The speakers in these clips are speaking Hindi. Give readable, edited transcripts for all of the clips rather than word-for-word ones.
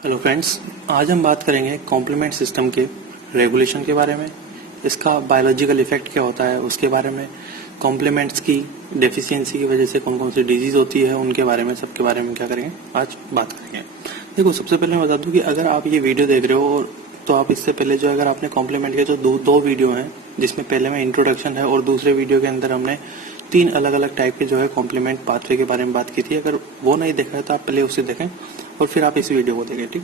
हेलो फ्रेंड्स, आज हम बात करेंगे कॉम्प्लीमेंट सिस्टम के रेगुलेशन के बारे में, इसका बायोलॉजिकल इफेक्ट क्या होता है उसके बारे में, कॉम्प्लीमेंट्स की डेफिशिएंसी की वजह से कौन कौन सी डिजीज होती है उनके बारे में, सबके बारे में क्या करेंगे आज बात करेंगे। देखो, सबसे पहले मैं बता दूं कि अगर आप ये वीडियो देख रहे हो तो आप इससे पहले जो अगर आपने कॉम्प्लीमेंट के जो दो वीडियो हैं, जिसमें पहले में इंट्रोडक्शन है और दूसरे वीडियो के अंदर हमने 3 अलग अलग टाइप के जो है कॉम्प्लीमेंट पाथवे के बारे में बात की थी, अगर वो नहीं देखा है तो आप पहले उसे देखें और फिर आप इस वीडियो को देखें। ठीक,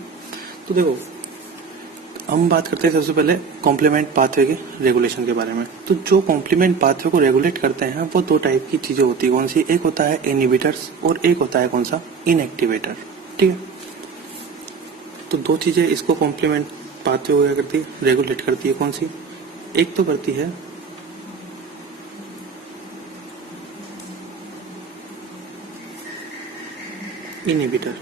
तो देखो हम बात करते हैं सबसे पहले कॉम्प्लीमेंट पाथवे के रेगुलेशन के बारे में। तो जो कॉम्प्लीमेंट पाथवे को रेगुलेट करते हैं वो 2 टाइप की चीजें होती है। कौन सी? एक होता है इनहिबिटर्स और एक होता है कौन सा? इनएक्टिवेटर। ठीक है, तो 2 चीजें इसको कॉम्प्लीमेंट पाथवे को क्या करती है? रेगुलेट करती है। कौन सी? एक तो करती है इनहिबिटर,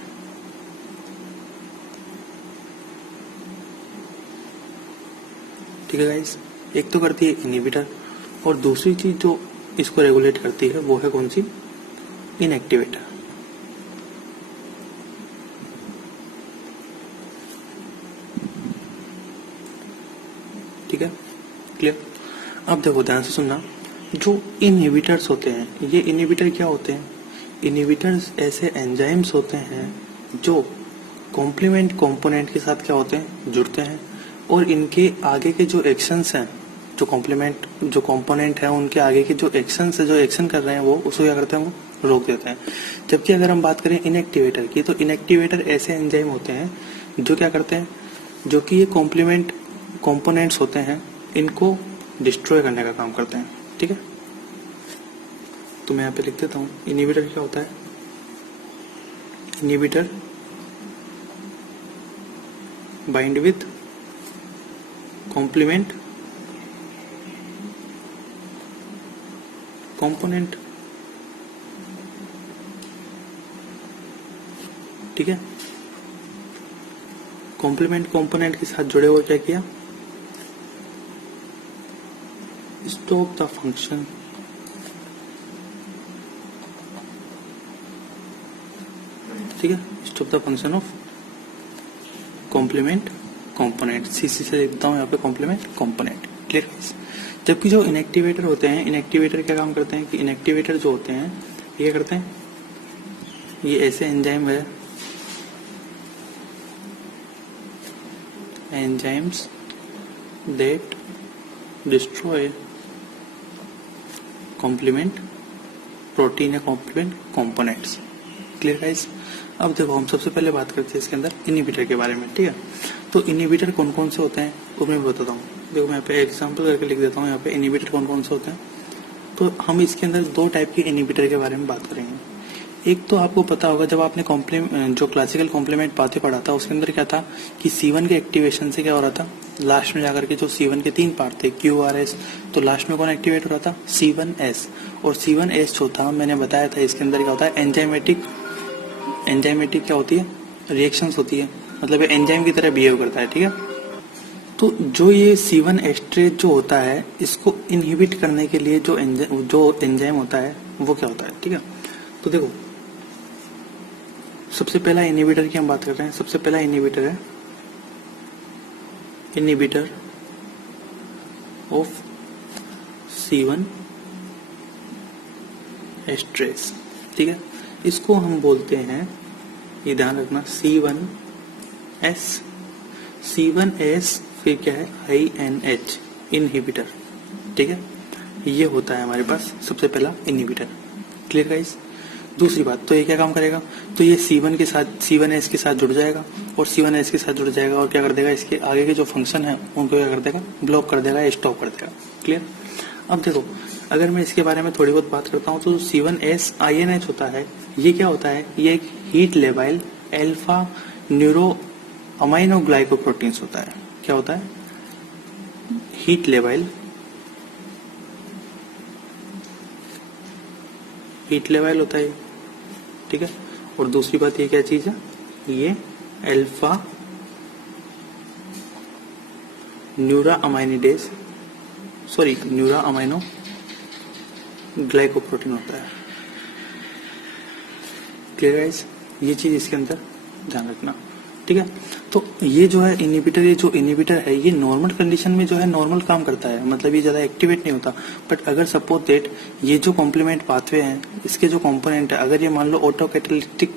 ठीक है गाइस, एक तो करती है इनहिबिटर और दूसरी चीज जो इसको रेगुलेट करती है वो है कौन सी? इनएक्टिवेटर। ठीक है, क्लियर? अब देखो ध्यान से सुनना, जो इनहिबिटर्स होते हैं, ये इनहिबिटर क्या होते हैं? इनहिबिटर्स ऐसे एंजाइम्स होते हैं जो कॉम्प्लीमेंट कंपोनेंट के साथ क्या होते हैं? जुड़ते हैं और इनके आगे के जो एक्शंस हैं, जो कॉम्प्लीमेंट जो कंपोनेंट है उनके आगे के जो एक्शंस है, जो एक्शन कर रहे हैं वो उसको क्या करते हैं? वो रोक देते हैं। जबकि अगर हम बात करें इनएक्टिवेटर की, तो इनएक्टिवेटर ऐसे एंजाइम होते हैं जो क्या करते हैं? जो कि ये कॉम्प्लीमेंट कंपोनेंट्स होते हैं, इनको डिस्ट्रॉय करने का काम करते हैं। ठीक है, तो मैं यहाँ पे लिख देता हूँ, इनहिबिटर क्या होता है? Inhibitor bind with complement component. ठीक है, कॉम्प्लीमेंट कंपोनेंट के साथ जुड़े हुए क्या किया? स्टॉप द फंक्शन ठीक है, stop the function of complement component. CC से लिखता हूँ यहाँ पे कॉम्प्लीमेंट कंपोनेंट। क्लियर? जबकि जो इनएक्टिवेटर होते हैं, इनएक्टिवेटर क्या काम करते हैं कि इनएक्टिवेटर जो होते हैं ये क्या करते हैं? ये ऐसे एंजाइम है, enzymes that destroy complement protein या कॉम्प्लीमेंट कंपोनेंट्स। Clear guys? अब देखो हम सबसे पहले बात करते हैं इसके अंदर इनहिबिटर के बारे में। ठीक है, तो इनहिबिटर कौन कौन से होते हैं वो मैं बताता हूँ। देखो मैं यहाँ पे एग्जांपल करके लिख देता हूँ, यहाँ पे इनहिबिटर कौन कौन से होते हैं। तो हम इसके अंदर 2 टाइप के इनहिबिटर के बारे में बात करेंगे। एक तो आपको पता होगा, जब आपने जो क्लासिकल कॉम्प्लीमेंट पाथवे पढ़ा था उसके अंदर क्या था कि C1 के एक्टिवेशन से क्या हो रहा था? लास्ट में जाकर के जो C1 के 3 पार्ट थे, QRS, तो लास्ट में कौन एक्टिवेट हो रहा था? C1S। और C1S जो था मैंने बताया था इसके अंदर क्या होता है? एंजाइमेटिक क्या होती है? रिएक्शंस होती है, मतलब ये एंजाइम की तरह बिहेव करता है। ठीक है, तो जो ये C1 एस्ट्रेज जो होता है, इसको इनहिबिट करने के लिए जो एंजाइम होता है वो क्या होता है? ठीक है, तो देखो सबसे पहला इनहिबिटर की हम बात कर रहे हैं। सबसे पहला इनहिबिटर है इनहिबिटर ऑफ C1 एस्ट्रेज। ठीक है, इसको हम बोलते हैं, ये ध्यान रखना, C1S फिर क्या है? INH, inhibitor. ठीक है, ये होता है हमारे पास सबसे पहला इनहिबिटर। Clear guys? दूसरी बात, तो ये क्या काम करेगा? तो ये C1S के साथ जुड़ जाएगा और C1S के साथ जुड़ जाएगा और क्या कर देगा? इसके आगे के जो फंक्शन है उनको क्या कर देगा? ब्लॉक कर देगा, स्टॉप कर देगा। क्लियर? अब देखो अगर मैं इसके बारे में थोड़ी बहुत बात करता हूँ, तो C1S INH होता है, ये क्या होता है? ये एक heat level alpha neuro amino glycoproteins होता है। क्या होता है? हीट लेवल होता है। ठीक है, और दूसरी बात ये क्या चीज है? ये अल्फा न्यूरा अमाइनो ग्लाइकोप्रोटीन होता है। Clear guys? ये चीज इसके अंदर ध्यान रखना। ठीक है। तो ये जो है इनहिबिटर, ये जो इनहिबिटर है ये नॉर्मल कंडीशन में जो है नॉर्मल काम करता है, मतलब ये ज्यादा एक्टिवेट नहीं होता। बट अगर सपोज दैट ये जो कॉम्प्लीमेंट पाथवे हैं इसके जो कंपोनेंट है, अगर ये मान लो ऑटो कैटालिटिक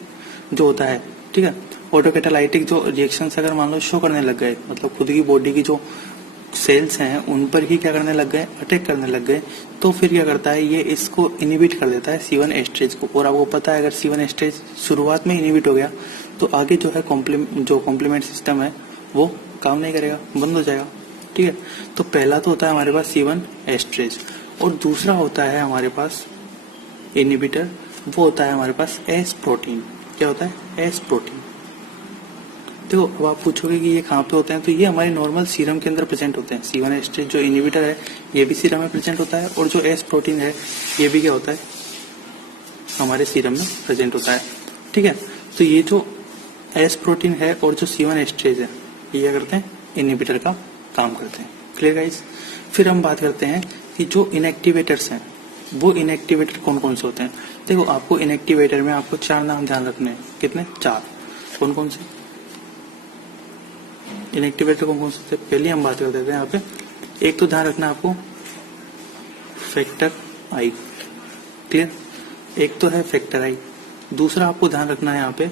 जो होता है, ठीक है, ऑटो कैटालाइटिक जो रिएक्शंस अगर मान लो शो करने लग गए, मतलब खुद की बॉडी की जो सेल्स हैं उन पर ही क्या करने लग गए, अटैक करने लग गए, तो फिर क्या करता है ये इसको इनहिबिट कर देता है C1 एस्ट्रेज को। और आपको पता है अगर C1 एस्ट्रेज शुरुआत में इनहिबिट हो गया तो आगे जो है जो कॉम्प्लीमेंट सिस्टम है वो काम नहीं करेगा, बंद हो जाएगा, ठीक है। तो पहला तो होता है हमारे पास C1 एस्ट्रेज, और दूसरा होता है हमारे पास इनहिबिटर, वो होता है हमारे पास एस प्रोटीन। क्या होता है? S protein. देखो अब आप पूछोगे कि ये कहाँ पे होते हैं, तो ये हमारे नॉर्मल सीरम के अंदर प्रेजेंट होते हैं। C1 एस्ट्रेज जो इनहिबिटर है ये भी सीरम में प्रेजेंट होता है, और जो एस प्रोटीन है ये भी क्या होता है, हमारे सीरम में प्रेजेंट होता है, ठीक है। तो ये जो एस प्रोटीन है और जो C1 एस्ट्रेज है ये क्या करते हैं, इनहिबिटर का काम करते हैं। Clear guys. फिर हम बात करते हैं कि जो इनएक्टिवेटर्स हैं वो इनएक्टिवेटर कौन कौन से होते हैं। देखो आपको इनएक्टिवेटर में आपको 4 नाम ध्यान रखने हैं। कितने? 4। कौन कौन से इनएक्टिवेटर कौन कौन से थे, पहले हम बात कर देते हैं यहाँ पे। एक तो ध्यान रखना आपको फैक्टर आई, क्लियर, एक तो है फैक्टर आई। दूसरा आपको ध्यान रखना है यहाँ पे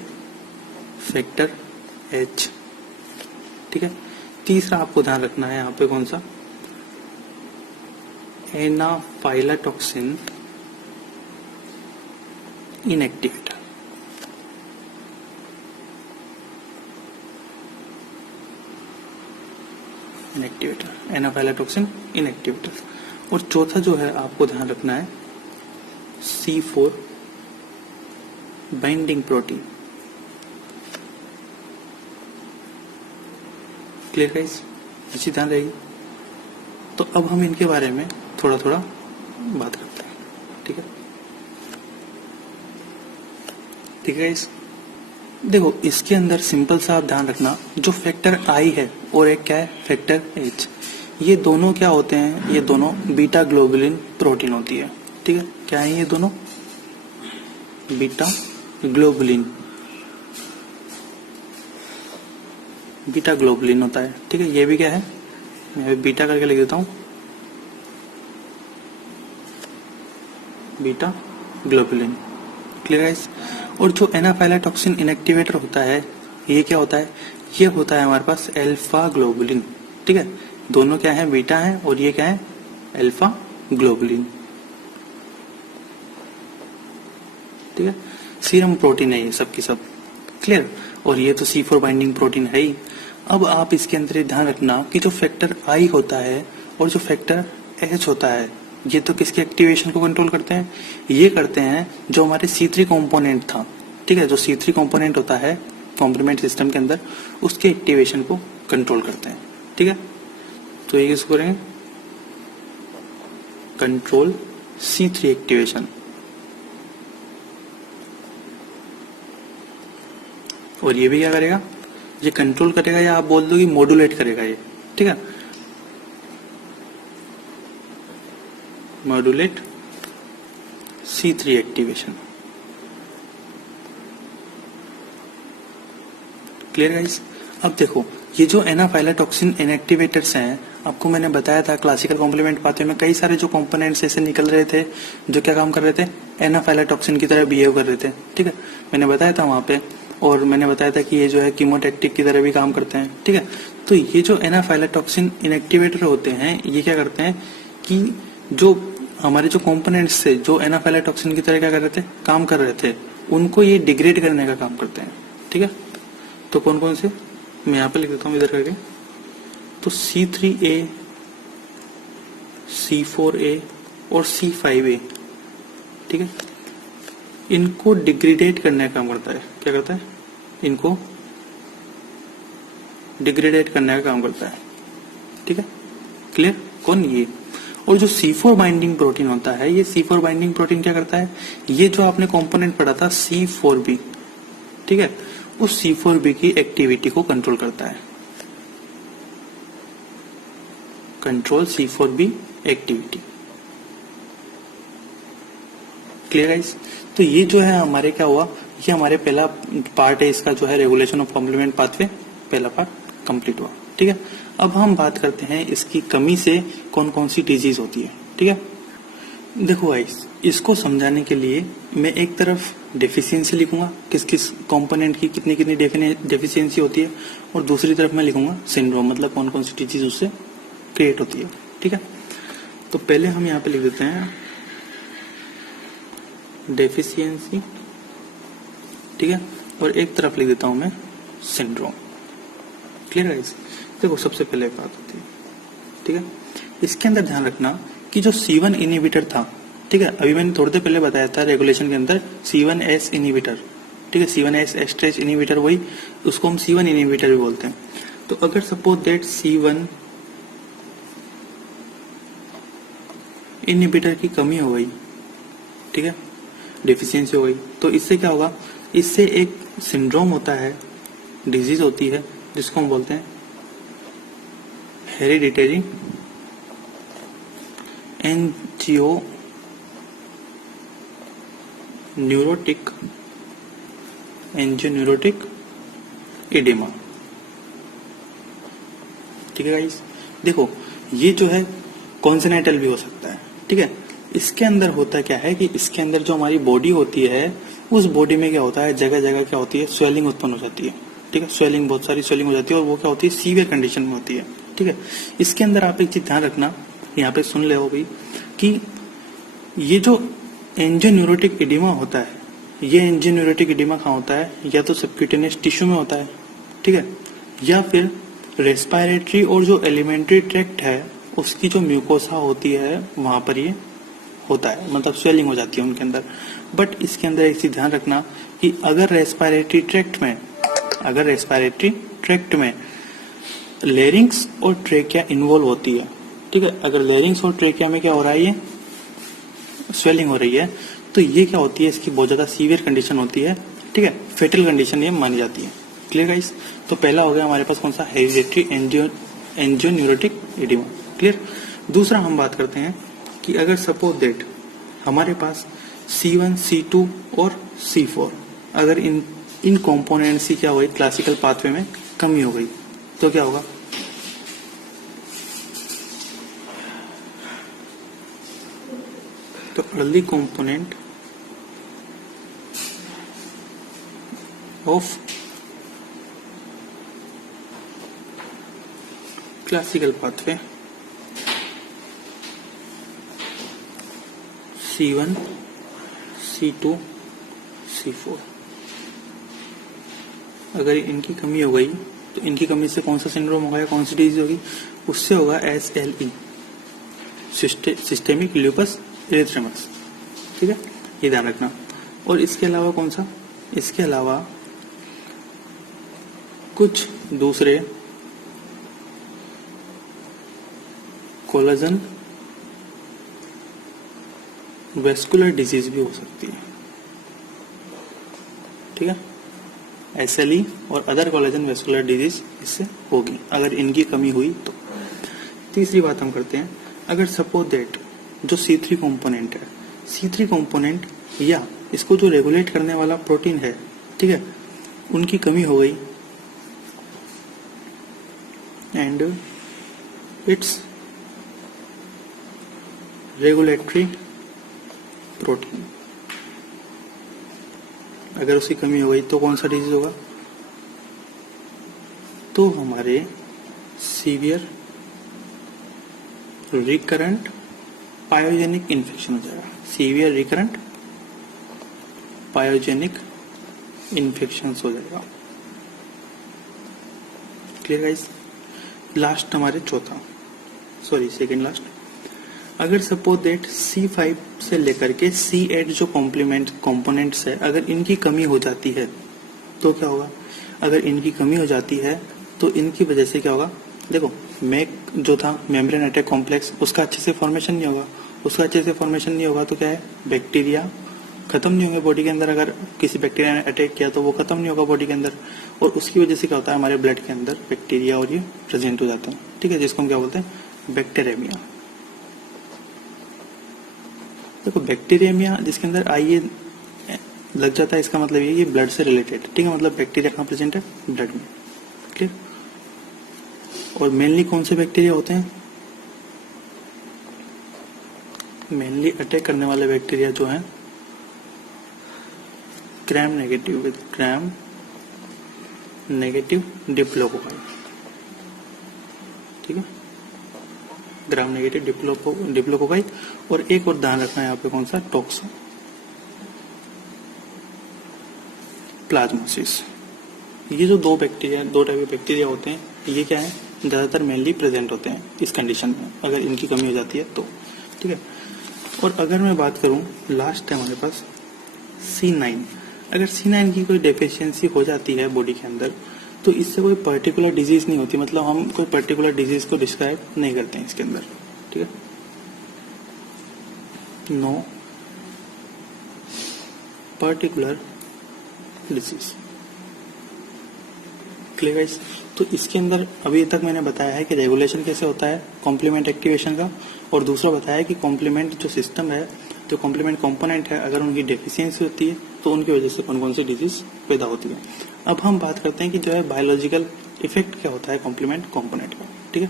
फैक्टर एच, ठीक है। तीसरा आपको ध्यान रखना है यहाँ पे कौन सा, एनाफाइलाटॉक्सिन इनएक्टिवेटर। इनएक्टिवेटर, एनाफाइलाटॉक्सिन इनएक्टिवेटर। और चौथा जो है आपको ध्यान रखना है C4 binding protein. Clear guys, अच्छी ध्यान रहेगी। तो अब हम इनके बारे में थोड़ा थोड़ा बात करते हैं, ठीक है। ठीक है गाइस, देखो इसके अंदर सिंपल सा आप ध्यान रखना, जो फैक्टर आई है और एक क्या है फैक्टर एच, ये दोनों क्या होते हैं, ये दोनों बीटा ग्लोबुलिन प्रोटीन होती है, ठीक है। क्या है ये दोनों? बीटा ग्लोबुलिन, बीटा ग्लोबुलिन होता है, ठीक है। ये भी क्या है, मैं बीटा करके लिख देता हूं, बीटा ग्लोबुलिन। Clear guys. और जो एनाफाइलाटॉक्सिन इनएक्टिवेटर होता है ये क्या होता है, ये होता है हमारे पास अल्फा ग्लोबुलिन, ठीक है। दोनों क्या है, बीटा है, और ये क्या है, अल्फा ग्लोबुलिन, ठीक है। सीरम प्रोटीन है ये सब की सब, क्लियर। और ये तो C4 बाइंडिंग प्रोटीन है ही। अब आप इसके अंदर ध्यान रखना कि जो फैक्टर आई होता है और जो फैक्टर एच होता है ये तो किसके एक्टिवेशन को कंट्रोल करते हैं, ये करते हैं जो हमारे C3 कंपोनेंट था, ठीक है। जो C3 कंपोनेंट होता है कॉम्प्लीमेंट सिस्टम के अंदर उसके एक्टिवेशन को कंट्रोल करते हैं, ठीक है। तो ये किसको करेंगे, कंट्रोल C3 एक्टिवेशन। और ये भी क्या करेगा, ये कंट्रोल करेगा, या आप बोल दो कि मॉड्यूलेट करेगा ये, ठीक है, modulate C3 activation. Clear guys. अब देखो ये जो एनाफाइलाटॉक्सिन इनएक्टिवेटर्स हैं, आपको मैंने बताया था क्लासिकल कॉम्प्लीमेंट पाथवे में कई सारे जो कंपोनेंट्स ऐसे निकल रहे थे जो क्या काम कर रहे थे, एनाफाइलाटॉक्सिन की तरह बिहेव कर रहे थे, ठीक है। मैंने बताया था वहां पे, और मैंने बताया था कि ये जो है कीमोटैक्टिक की तरह भी काम करते हैं, ठीक है। तो ये जो एनाफाइलाटॉक्सिन इनएक्टिवेटर होते हैं ये क्या करते हैं कि जो हमारे जो कंपोनेंट्स थे जो एनाफाइलाटॉक्सिन की तरह क्या कर रहे थे, काम कर रहे थे, उनको ये डिग्रेड करने का काम करते हैं, ठीक है। तो कौन कौन से, मैं यहाँ पे लिख देता हूँ इधर करके। तो C3A, C4A और C5A, ठीक है, इनको डिग्रेडेट करने का काम करता है। क्या करता है, इनको डिग्रेडेट करने का काम करता है, ठीक है। क्लियर, कौन, ये। और जो C4 बाइंडिंग प्रोटीन होता है, ये C4 बाइंडिंग प्रोटीन क्या करता है, ये जो आपने कंपोनेंट पढ़ा था C4B, ठीक है, उस C4B की एक्टिविटी को कंट्रोल करता है, control C4B activity. Clear guys. तो ये जो है हमारे क्या हुआ, ये हमारे पहला पार्ट है इसका जो है रेगुलेशन ऑफ कॉम्प्लीमेंट पाथवे, पहला पार्ट कंप्लीट हुआ। ठीक है, अब हम बात करते हैं इसकी कमी से कौन कौन सी डिजीज होती है। ठीक है, देखो गाइस, इसको समझाने के लिए मैं एक तरफ डेफिशिएंसी लिखूंगा, किस किस कंपोनेंट की कितनी कितनी डेफिशिएंसी होती है, और दूसरी तरफ मैं लिखूंगा सिंड्रोम, मतलब कौन कौन सी डिजीज उससे क्रिएट होती है। ठीक है, तो पहले हम यहाँ पे लिख देते हैं डेफिशिएंसी। ठीक है, और एक तरफ लिख देता हूं मैं सिंड्रोम। Clear guys? देखो सबसे पहले बात होती है, ठीक है, इसके अंदर ध्यान रखना कि जो C1 इनहिबिटर था, ठीक है, अभी मैंने थोड़ी देर पहले बताया था रेगुलेशन के अंदर C1s इनहिबिटर, ठीक है, C1s एस्ट्रेज इनहिबिटर, वही उसको हम C1 इनहिबिटर भी बोलते हैं। तो अगर सपोज दैट C1 इनहिबिटर की कमी हो गई, ठीक है, डेफिशिएंसी हो गई, तो इससे क्या होगा, इससे एक सिंड्रोम होता है, डिजीज होती है, जिसको हम बोलते हैं हेरिडिटरी एंजियो न्यूरोटिक एडिमा। ठीक है गाइस, देखो ये जो है कॉन्सेनेटल भी हो सकता है। ठीक है, इसके अंदर होता क्या है कि इसके अंदर जो हमारी बॉडी होती है, उस बॉडी में क्या होता है, जगह जगह क्या होती है, स्वेलिंग उत्पन्न हो जाती है। ठीक है, स्वेलिंग, बहुत सारी स्वेलिंग हो जाती है, और वो क्या होती है, सीवियर कंडीशन में होती है। ठीक है, इसके अंदर आप एक चीज ध्यान रखना, यहाँ पे सुन ले भाई, कि ये जो एंजियोन्यूरोटिक एडिमा होता है, ये एंजियोन्यूरोटिक एडिमा कहाँ होता है, या तो सबक्यूटेनियस टिश्यू में होता है, ठीक है, या फिर रेस्पिरेटरी और जो एलिमेंट्री ट्रैक्ट है उसकी जो म्यूकोसा होती है वहां पर ये होता है, मतलब स्वेलिंग हो जाती है उनके अंदर। बट इसके अंदर एक चीज ध्यान रखना कि अगर रेस्पिरेटरी ट्रैक्ट में लेरिंग्स और ट्रेकिया इन्वॉल्व होती है, ठीक है, अगर लेरिंग्स और ट्रेकिया में क्या हो रहा है, ये स्वेलिंग हो रही है, तो ये क्या होती है, इसकी बहुत ज्यादा सीवियर कंडीशन होती है। ठीक है, फेटल कंडीशन ये मानी जाती है। Clear guys? तो पहला हो गया हमारे पास कौन सा, हेरिडिटरी एंजियोन्यूरोटिक एडिमा। क्लियर? दूसरा हम बात करते हैं कि अगर सपोज दैट हमारे पास C1, C2 और C4, अगर इन कंपोनेंट्स की क्या हुई, क्लासिकल पाथवे में कमी हो गई, तो क्या होगा, तो early component of classical pathway C1, C2, C4, अगर इनकी कमी हो गई, तो इनकी कमी से कौन सा सिंड्रोम होगा या कौन सी डिजीज होगी, उससे होगा SLE, सिस्टेमिक ल्यूपस एरिथ्रेमस। ठीक है, ये ध्यान रखना। और इसके अलावा कौन सा, इसके अलावा कुछ दूसरे कोलाजन वेस्कुलर डिजीज भी हो सकती है। ठीक है, SLE और अदर कोलाजन वेस्कुलर डिजीज इससे होगी अगर इनकी कमी हुई तो। तीसरी बात हम करते हैं, अगर सपोज दैट जो C3 कंपोनेंट है, C3 कंपोनेंट या इसको जो रेगुलेट करने वाला प्रोटीन है, ठीक है, उनकी कमी हो गई, एंड इट्स रेगुलेटरी प्रोटीन, अगर उसकी कमी हो गई तो कौन सा डिजीज होगा, तो हमारे सीवियर रिकरेंट पायोजेनिक इन्फेक्शन हो जाएगा। सीवियर रिकरेंट पायोजेनिक इन्फेक्शन हो जाएगा। Clear guys? लास्ट हमारे सेकेंड लास्ट, अगर सपोज दैट C5 से लेकर के C8 जो कंपोनेंट्स है, अगर इनकी कमी हो जाती है तो क्या होगा, अगर इनकी कमी हो जाती है तो इनकी वजह से क्या होगा, देखो जो था मेम्ब्रेन अटैक कॉम्प्लेक्स, उसका अच्छे से फॉर्मेशन नहीं होगा, तो क्या है, बैक्टीरिया खत्म नहीं होंगे बॉडी के अंदर, अगर किसी बैक्टीरिया ने अटैक किया तो वो खत्म नहीं होगा बॉडी के अंदर, और उसकी वजह से क्या होता है, हमारे ब्लड के अंदर बैक्टीरिया और ये प्रेजेंट हो जाते हैं। ठीक है, जिसको हम क्या बोलते हैं, बैक्टीरियमिया। देखो बैक्टीरियमिया जिसके अंदर लग जाता है, इसका मतलब ये कि ब्लड से रिलेटेड, ठीक है, मतलब बैक्टीरिया कहाँ प्रेजेंट है, ब्लड में, क्लियर। और मेनली कौन से बैक्टीरिया होते हैं, मेनली अटैक करने वाले बैक्टीरिया जो हैं ग्राम नेगेटिव डिप्लोकोकाई, ठीक है, ग्राम नेगेटिव डिप्लोकोकाई। और एक और ध्यान रखना है यहाँ पे, कौन सा, टॉक्सो प्लाज्मोसिस। ये जो दो टाइप के बैक्टीरिया होते हैं, ये क्या है, ज्यादातर मेनली प्रेजेंट होते हैं इस कंडीशन में, अगर इनकी कमी हो जाती है तो, ठीक है। और अगर मैं बात करूं, लास्ट है हमारे पास C9। अगर C9 की कोई डेफिशिएंसी हो जाती है बॉडी के अंदर, तो इससे कोई पर्टिकुलर डिजीज नहीं होती, मतलब हम कोई पर्टिकुलर डिजीज को डिस्क्राइब नहीं करते हैं इसके अंदर, ठीक है, no particular disease, clear guys. तो इसके अंदर अभी तक मैंने बताया है कि रेगुलेशन कैसे होता है कॉम्प्लीमेंट एक्टिवेशन का, और दूसरा बताया कि कॉम्प्लीमेंट जो सिस्टम है, जो कॉम्प्लीमेंट कंपोनेंट है, अगर उनकी डेफिशिएंसी होती है तो उनकी वजह से कौन कौन सी डिजीज पैदा होती है। अब हम बात करते हैं कि जो है बायोलॉजिकल इफेक्ट क्या होता है कॉम्प्लीमेंट कंपोनेंट का, ठीक है।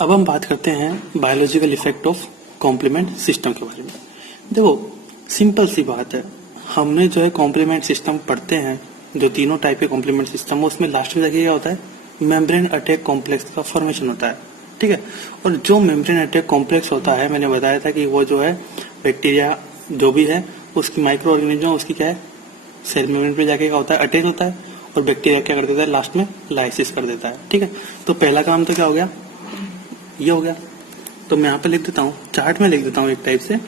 अब हम बात करते हैं biological effect of complement system के बारे में। देखो सिंपल सी बात है, हमने जो है कॉम्प्लीमेंट सिस्टम पढ़ते हैं, जो तीनों टाइप के कॉम्प्लीमेंट सिस्टम है, उसमें लास्ट में देखिए क्या होता है, मेम्ब्रेन अटैक कॉम्प्लेक्स का फॉर्मेशन होता है, ठीक है। और जो मेम्ब्रेन अटैक कॉम्प्लेक्स होता है, मैंने बताया था कि वो जो है बैक्टीरिया जो भी है उसकी माइक्रो ऑर्गेनिज्म, उसकी क्या है, सेल मेम्ब्रेन पे जाके क्या होता है, अटैक होता है, और बैक्टीरिया क्या कर देता है, लास्ट में लाइसिस कर देता है, ठीक है। तो पहला काम तो क्या हो गया, ये हो गया। तो मैं यहाँ पे लिख देता हूँ, चार्ट में लिख देता हूँ एक टाइप से,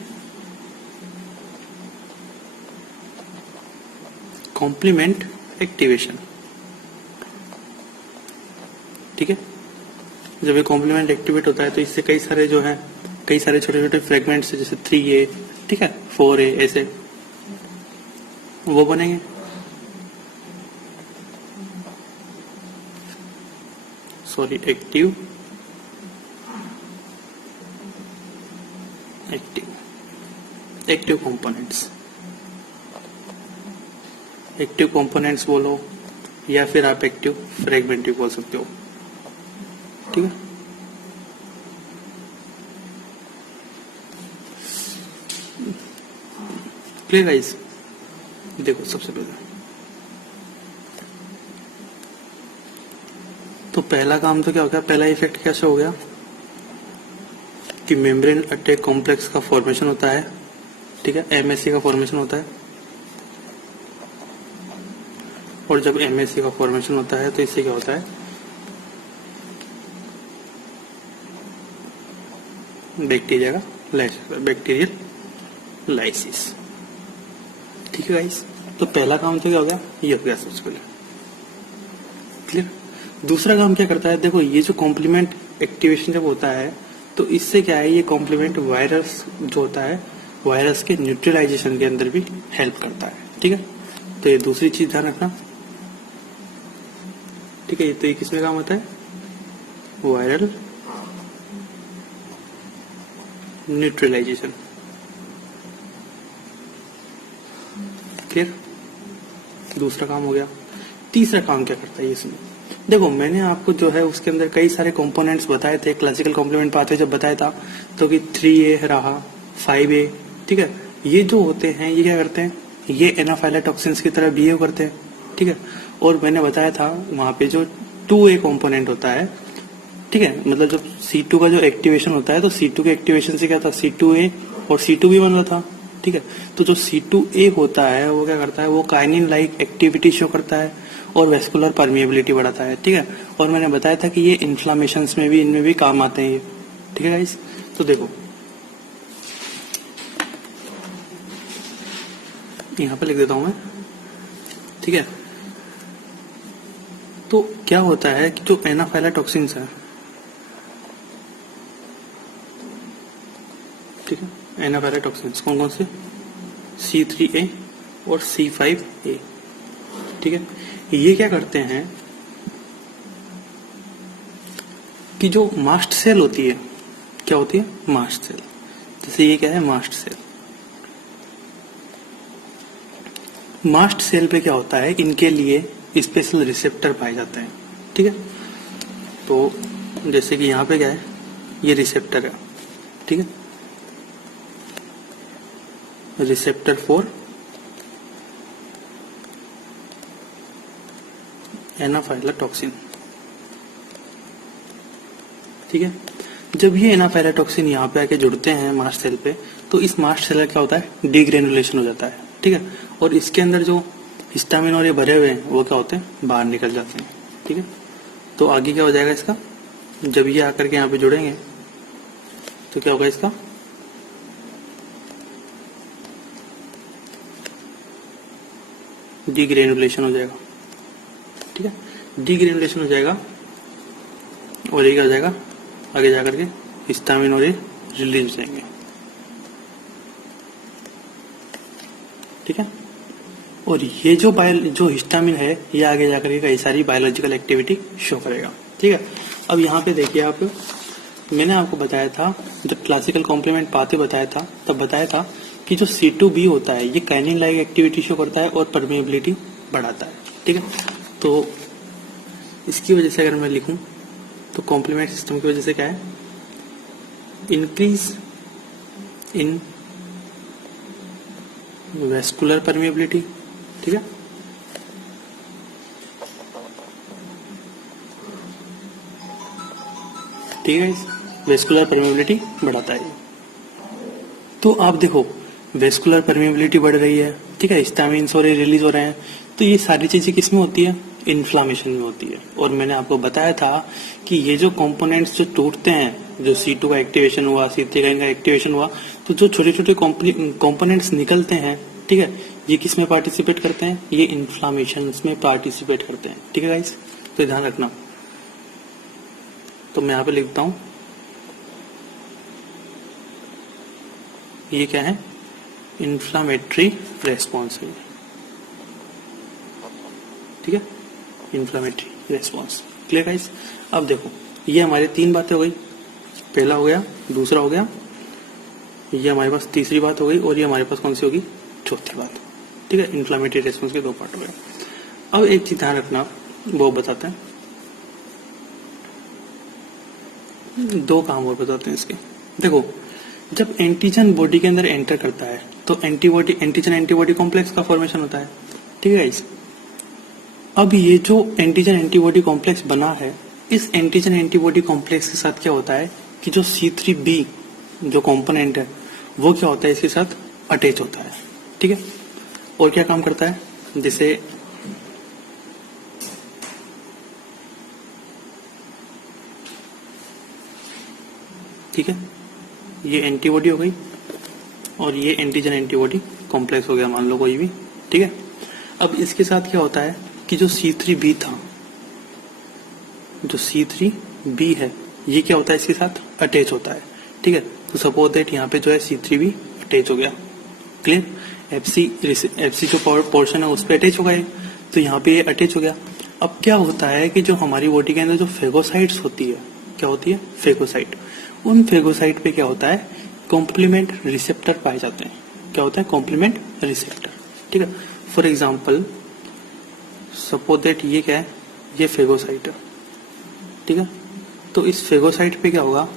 कॉम्प्लीमेंट एक्टिवेशन, ठीक है। जब ये कॉम्प्लीमेंट एक्टिवेट होता है तो इससे कई सारे जो है, कई सारे छोटे छोटे फ्रेगमेंट्स जैसे 3A, ठीक है, 4A, ऐसे वो बनेंगे, सॉरी, एक्टिव कंपोनेंट्स बोलो, या फिर आप एक्टिव फ्रेगमेंट भी बोल सकते हो, ठीक है। Clear guys. देखो सबसे पहले तो पहला काम तो क्या हो गया, पहला इफेक्ट कैसे हो गया कि मेम्ब्रेन अटैक कॉम्प्लेक्स का फॉर्मेशन होता है, ठीक है, MSC का फॉर्मेशन होता है। और जब MSC का फॉर्मेशन होता है तो इससे क्या होता है, बैक्टीरिया का बैक्टीरियल लाइसिस, ठीक है गाइस। तो पहला काम तो क्या हो गया, ये हो गया सबसे पहले, क्लियर। दूसरा काम क्या करता है, देखो ये जो कॉम्प्लीमेंट एक्टिवेशन जब होता है तो इससे क्या है, ये कॉम्प्लीमेंट वायरस जो होता है, वायरस के न्यूट्रलाइजेशन के अंदर भी हेल्प करता है, ठीक है। तो ये दूसरी चीज ध्यान रखना, ठीक है। तो ये किसमें काम होता है, वायरल न्यूट्रलाइजेशन, क्लियर। दूसरा काम हो गया। तीसरा काम क्या करता है इसमें, देखो मैंने आपको जो है उसके अंदर कई सारे कंपोनेंट्स बताए थे, क्लासिकल कॉम्प्लीमेंट पाथवे जब बताया था तो कि 3A रहा, 5A, ठीक है। ये जो होते हैं ये क्या करते हैं, ये एनाफाइलोटॉक्सिन्स की तरह बिहेव करते हैं, ठीक है। और मैंने बताया था वहां पे जो 2A कंपोनेंट होता है, ठीक है, मतलब जब C2 का जो एक्टिवेशन होता है तो C2 के एक्टिवेशन से क्या था, C2A और C2 भी बन रहा था, ठीक है। तो जो C2A होता है वो क्या करता है, वो काइनिन लाइक एक्टिविटी शो करता है और वेस्कुलर परमिएबिलिटी बढ़ाता है, ठीक है। और मैंने बताया था कि ये इन्फ्लामेशंस में भी, इनमें भी काम आते हैं ये, ठीक है गाइस। तो देखो यहाँ पे लिख देता हूं मैं, ठीक है। तो क्या होता है कि जो एनाफाइलोटॉक्सिन्स है, ठीक है, एनाफाइलोटॉक्सिन्स कौन कौन से, C3A और C5A, ठीक है। ये क्या करते हैं कि जो मास्ट सेल होती है, क्या होती है, मास्ट सेल, जैसे ये क्या है, मास्ट सेल, मास्ट सेल पे क्या होता है, इनके लिए स्पेशल रिसेप्टर पाए जाते हैं, ठीक है। तो जैसे कि यहाँ पे क्या है, ये रिसेप्टर है, ठीक है, रिसेप्टर फॉर एनाफाइलोटॉक्सिन, ठीक है। जब ये एनाफाइलोटॉक्सिन यहाँ पे आके जुड़ते हैं मास्ट सेल पे, तो इस मास्ट सेल का क्या होता है, डीग्रेनुलेशन हो जाता है, ठीक है। और इसके अंदर जो हिस्टामिन और ये भरे हुए हैं वो क्या होते हैं, बाहर निकल जाते हैं, ठीक है। तो आगे क्या हो जाएगा इसका, जब ये आकर के यहाँ पे जुड़ेंगे तो क्या होगा, इसका डीग्रेनुलेशन हो जाएगा, ठीक है। डीग्रेनुलेशन हो जाएगा और ये क्या हो जाएगा, आगे जाकर के हिस्टामिन और ये रिलीज हो जाएंगे, ठीक है। और ये जो हिस्टामिन है ये आगे जाकर के कई सारी बायोलॉजिकल एक्टिविटी शो करेगा, ठीक है। अब यहाँ पे देखिए आप, मैंने आपको बताया था, जब क्लासिकल कॉम्प्लीमेंट पाते बताया था तब बताया था कि जो C2B होता है ये काइनिन लाइक एक्टिविटी शो करता है और परमेबिलिटी बढ़ाता है, ठीक है। तो इसकी वजह से अगर मैं लिखूं तो कॉम्प्लीमेंट सिस्टम की वजह से क्या है, इंक्रीज इन वेस्कुलर परमेबिलिटी, ठीक है। ठीक है, वेस्कुलर परमेबिलिटी बढ़ाता है। तो आप देखो वेस्कुलर परमेबिलिटी बढ़ रही है, ठीक है, हिस्टामिन्स और रिलीज हो रहे हैं, तो ये सारी चीजें किस में होती है, इन्फ्लामेशन में होती है। और मैंने आपको बताया था कि ये जो कंपोनेंट्स जो टूटते हैं, जो C2 का एक्टिवेशन हुआ, C3 का एक्टिवेशन हुआ, तो जो छोटे छोटे कंपोनेंट्स निकलते हैं, ठीक है, ये किस में पार्टिसिपेट करते हैं, ये इन्फ्लामेशन में पार्टिसिपेट करते हैं, ठीक है गाइस। तो ध्यान रखना। तो मैं यहाँ पे लिखता हूं, ये क्या है, इन्फ्लामेटरी रेस्पॉन्स है, ठीक है, इन्फ्लामेटरी रेस्पॉन्स। Clear guys. अब देखो ये हमारी 3 बातें हो गई, पहला हो गया, दूसरा हो गया, ये हमारे पास तीसरी बात हो गई, और ये हमारे पास कौन सी होगी, चौथी बात, ठीक है। इन्फ्लामेटरी रेस्पॉन्स के 2 पार्ट हो गए। अब एक चीज ध्यान रखना, वो बताते हैं, 2 काम और बताते हैं इसके। देखो जब एंटीजन बॉडी के अंदर एंटर करता है तो एंटीजन एंटीबॉडी कॉम्प्लेक्स का फॉर्मेशन होता है, ठीक है गाइस। अब ये जो एंटीजन एंटीबॉडी कॉम्प्लेक्स बना है, इस एंटीजन एंटीबॉडी कॉम्प्लेक्स के साथ क्या होता है कि जो C3B जो कंपोनेंट है वो क्या होता है, इसके साथ अटैच होता है, ठीक है। और क्या काम करता है, जैसे ठीक है, ये एंटीबॉडी हो गई और ये एंटीजन एंटीबॉडी कॉम्प्लेक्स हो गया, मान लो कोई भी, ठीक है। अब इसके साथ क्या होता है कि जो C3B था, जो C3B है, ये क्या होता है, इसके साथ अटैच होता है, ठीक है। तो सपोज दैट यहाँ पे जो है C3B अटैच हो गया, क्लियर। FC जो पोर्शन है उस पर अटैच हो गए, तो यहाँ पे ये अटैच हो गया। अब क्या होता है कि जो हमारी बॉडी के अंदर जो फेगोसाइट्स होती है, क्या होती है, फेगोसाइट, उन फेगोसाइट पे क्या होता है, कॉम्प्लीमेंट रिसेप्टर पाए जाते हैं। क्या होता है, कॉम्प्लीमेंट रिसेप्टर, ठीक है। फॉर एग्जाम्पल सपोज दैट ये क्या है, ये फेगोसाइट है, ठीक है। तो इस फेगोसाइट पे क्या होगा,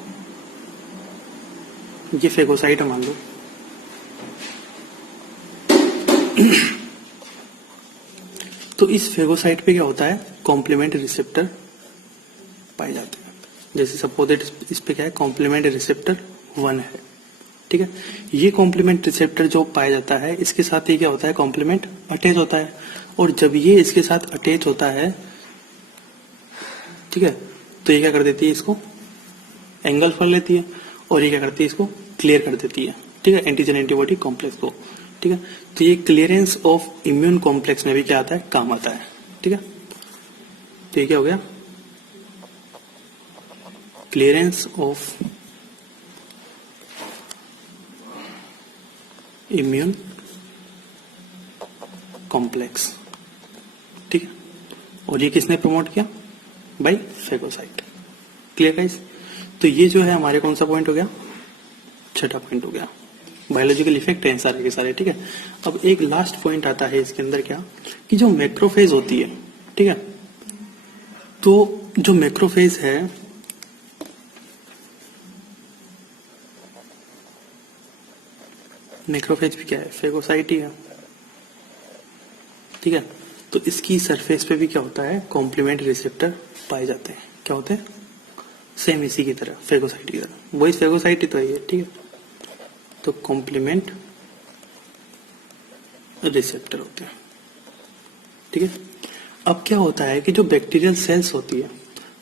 ये फेगोसाइट है मान लो, तो इस फेगोसाइट पे क्या होता है, कॉम्प्लीमेंट रिसेप्टर पाए जाते हैं। जैसे सपोज दैट इस पे क्या है, कॉम्प्लीमेंट रिसेप्टर 1 है, ठीक है। ये कॉम्प्लीमेंट रिसेप्टर जो पाया जाता है, इसके साथ ही क्या होता है, कॉम्प्लीमेंट अटैच होता है। और जब ये इसके साथ अटैच होता है, ठीक है, तो ये क्या कर देती है, इसको एंगल कर लेती है, और ये क्या करती है, इसको क्लियर कर देती है, ठीक है, एंटीजन एंटीबॉडी कॉम्प्लेक्स को, ठीक है। तो ये क्लियरेंस ऑफ इम्यून कॉम्प्लेक्स में भी क्या आता है, काम आता है, ठीक है। तो ये क्या हो गया, क्लियरेंस ऑफ इम्यून कॉम्प्लेक्स, ठीक है। और ये किसने प्रमोट किया, बाय फेगोसाइट। Clear guys. तो ये जो है हमारे कौन सा पॉइंट हो गया, 6ठा पॉइंट हो गया। बायोलॉजिकल इफेक्ट है सारे के सारे, ठीक है। अब एक लास्ट पॉइंट आता है इसके अंदर क्या, कि जो मैक्रोफेज होती है, ठीक है, तो जो मैक्रोफेज है मैक्रोफेज भी क्या है, फेगोसाइट ही है, ठीक है। तो इसकी सरफेस पे भी क्या होता है, कॉम्प्लीमेंट रिसेप्टर पाए जाते हैं। क्या होते हैं, सेम इसी की तरह, फेगोसाइट की तरह, वही फेगोसाइट ही तो है, ठीक है। तो कॉम्प्लीमेंट रिसेप्टर होते हैं, ठीक है। अब क्या होता है कि जो बैक्टीरियल सेल्स होती है,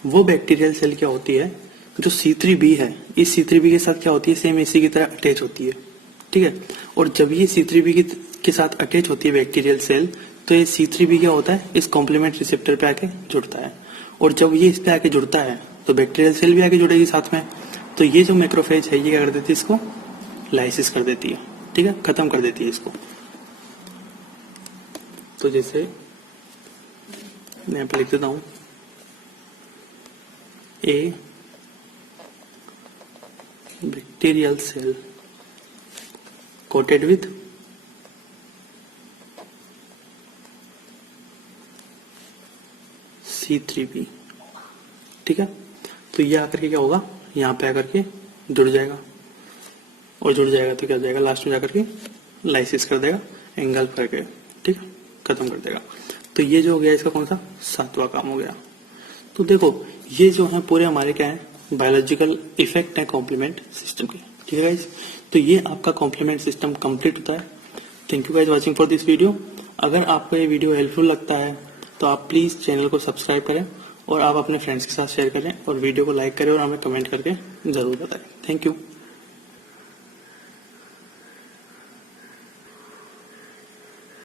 वो बैक्टीरियल सेल क्या होती है, जो C3b है, इस C3b के साथ क्या होती है, सेम इसी की तरह अटैच होती है, ठीक है। और जब ये C3b के साथ अटैच होती है बैक्टीरियल सेल, तो ये C3b क्या होता है, इस कॉम्प्लीमेंट रिसेप्टर पे आके जुड़ता है। और जब ये इस पे आके जुड़ता है तो बैक्टीरियल सेल भी आके जुड़ेगी साथ में। तो ये जो मैक्रोफेज है ये क्या कर देती है, इसको लाइसिस कर देती है, ठीक है, खत्म कर देती है इसको। तो जैसे मैं यहाँ पे लिख देता हूं, a bacterial cell coated with C3b, ठीक है। तो ये आकर के क्या होगा, यहाँ पे आकर के जुड़ जाएगा, और जुड़ जाएगा तो क्या हो जाएगा, लास्ट में जाकर के लाइसिस कर देगा, एंगल्फ करके, ठीक है, खत्म कर देगा। तो ये जो हो गया इसका कौन सा, 7वां काम हो गया। तो देखो ये जो है पूरे हमारे क्या है, बायोलॉजिकल इफेक्ट है कॉम्प्लीमेंट सिस्टम के, ठीक है गाइस। तो ये आपका कॉम्प्लीमेंट सिस्टम कंप्लीट होता है। Thank you guys watching for this video. अगर आपको ये वीडियो हेल्पफुल लगता है तो आप प्लीज चैनल को सब्सक्राइब करें, और आप अपने फ्रेंड्स के साथ शेयर करें, और वीडियो को लाइक करें, और हमें कमेंट करके जरूर बताएं। Thank you.